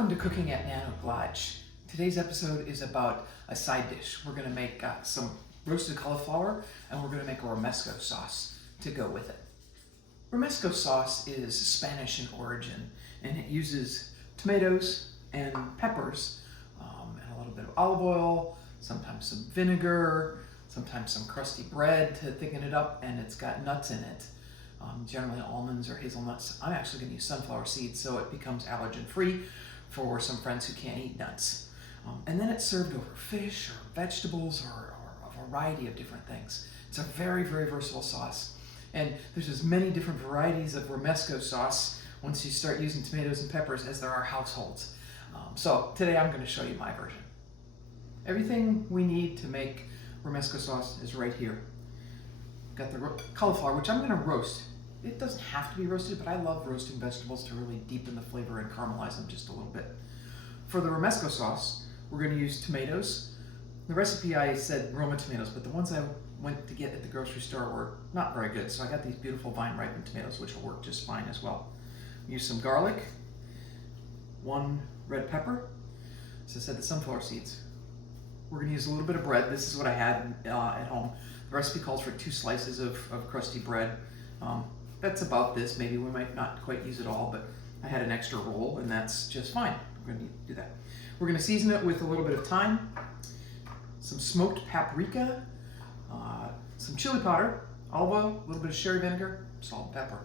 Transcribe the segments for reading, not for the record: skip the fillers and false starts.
Welcome to Cooking at Nanoglaj. Today's episode is about a side dish. We're going to make some roasted cauliflower, and we're going to make a Romesco sauce to go with it. Romesco sauce is Spanish in origin, and it uses tomatoes and peppers, and a little bit of olive oil, sometimes some vinegar, sometimes some crusty bread to thicken it up, and it's got nuts in it. Generally almonds or hazelnuts. I'm actually going to use sunflower seeds so it becomes allergen free for some friends who can't eat nuts. And then it's served over fish or vegetables or a variety of different things. It's a very, very versatile sauce. And there's as many different varieties of Romesco sauce once you start using tomatoes and peppers as there are households. So today I'm going to show you my version. Everything we need to make Romesco sauce is right here. Got the cauliflower, which I'm going to roast. It doesn't have to be roasted, but I love roasting vegetables to really deepen the flavor and caramelize them just a little bit. For the Romesco sauce, we're going to use tomatoes. The recipe I said Roma tomatoes, but the ones I went to get at the grocery store were not very good, so I got these beautiful vine-ripened tomatoes, which will work just fine as well. Use some garlic, 1 red pepper, as I said, the sunflower seeds. We're going to use a little bit of bread. This is what I had at home. The recipe calls for 2 slices of crusty bread. That's about this. Maybe we might not quite use it all, but I had an extra roll, and that's just fine. We're going to do that. We're going to season it with a little bit of thyme, some smoked paprika, some chili powder, olive oil, a little bit of sherry vinegar, salt and pepper.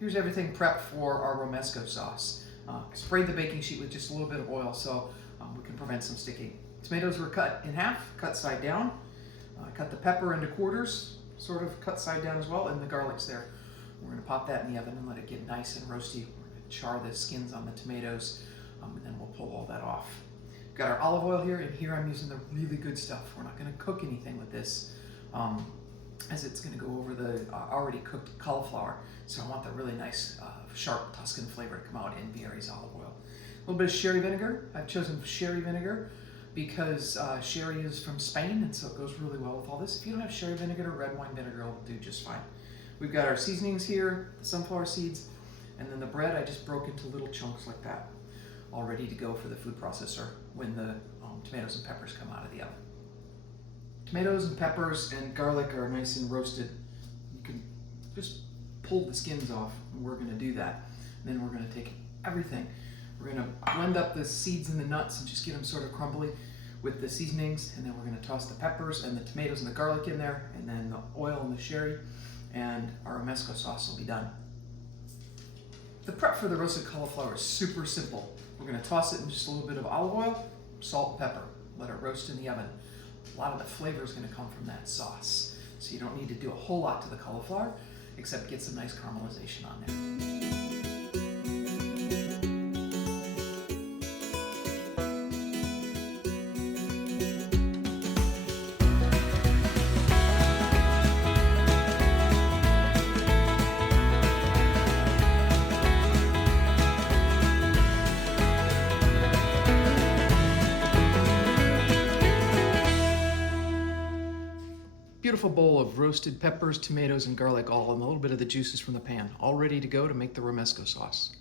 Here's everything prepped for our Romesco sauce. Sprayed the baking sheet with just a little bit of oil so we can prevent some sticking. Tomatoes were cut in half, cut side down. Cut the pepper into quarters, sort of cut side down as well, and the garlic's there. We're going to pop that in the oven and let it get nice and roasty. We're going to char the skins on the tomatoes, and then we'll pull all that off. We've got our olive oil here, and here I'm using the really good stuff. We're not going to cook anything with this, as it's going to go over the already cooked cauliflower. So I want the really nice, sharp Tuscan flavor to come out in Vieri's olive oil. A little bit of sherry vinegar. I've chosen sherry vinegar because sherry is from Spain, and so it goes really well with all this. If you don't have sherry vinegar, red wine vinegar will do just fine. We've got our seasonings here, the sunflower seeds, and then the bread I just broke into little chunks like that, all ready to go for the food processor when the tomatoes and peppers come out of the oven. Tomatoes and peppers and garlic are nice and roasted. You can just pull the skins off, and we're going to do that. And then we're going to take everything. We're going to blend up the seeds and the nuts and just get them sort of crumbly with the seasonings, and then we're going to toss the peppers and the tomatoes and the garlic in there, and then the oil and the sherry, and our Romesco sauce will be done. The prep for the roasted cauliflower is super simple. We're going to toss it in just a little bit of olive oil, salt and pepper, let it roast in the oven. A lot of the flavor is going to come from that sauce, so you don't need to do a whole lot to the cauliflower except get some nice caramelization on there. Beautiful bowl of roasted peppers, tomatoes, and garlic, all and a little bit of the juices from the pan, all ready to go to make the Romesco sauce.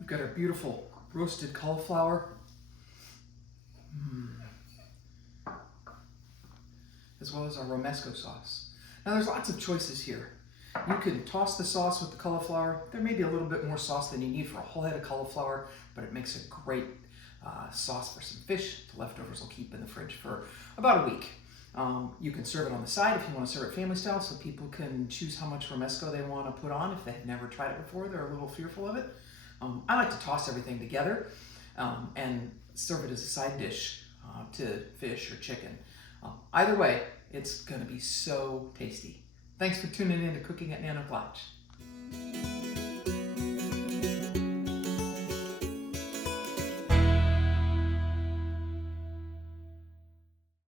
We've got our beautiful roasted cauliflower, as well as our Romesco sauce. Now there's lots of choices here. You can toss the sauce with the cauliflower. There may be a little bit more sauce than you need for a whole head of cauliflower, but it makes a great sauce for some fish. The leftovers will keep in the fridge for about a week. You can serve it on the side if you want to serve it family style, so people can choose how much Romesco they want to put on if they've never tried it before. They're a little fearful of it. I like to toss everything together and serve it as a side dish to fish or chicken. Either way, it's going to be so tasty. Thanks for tuning in to Cooking at Nanoglaj.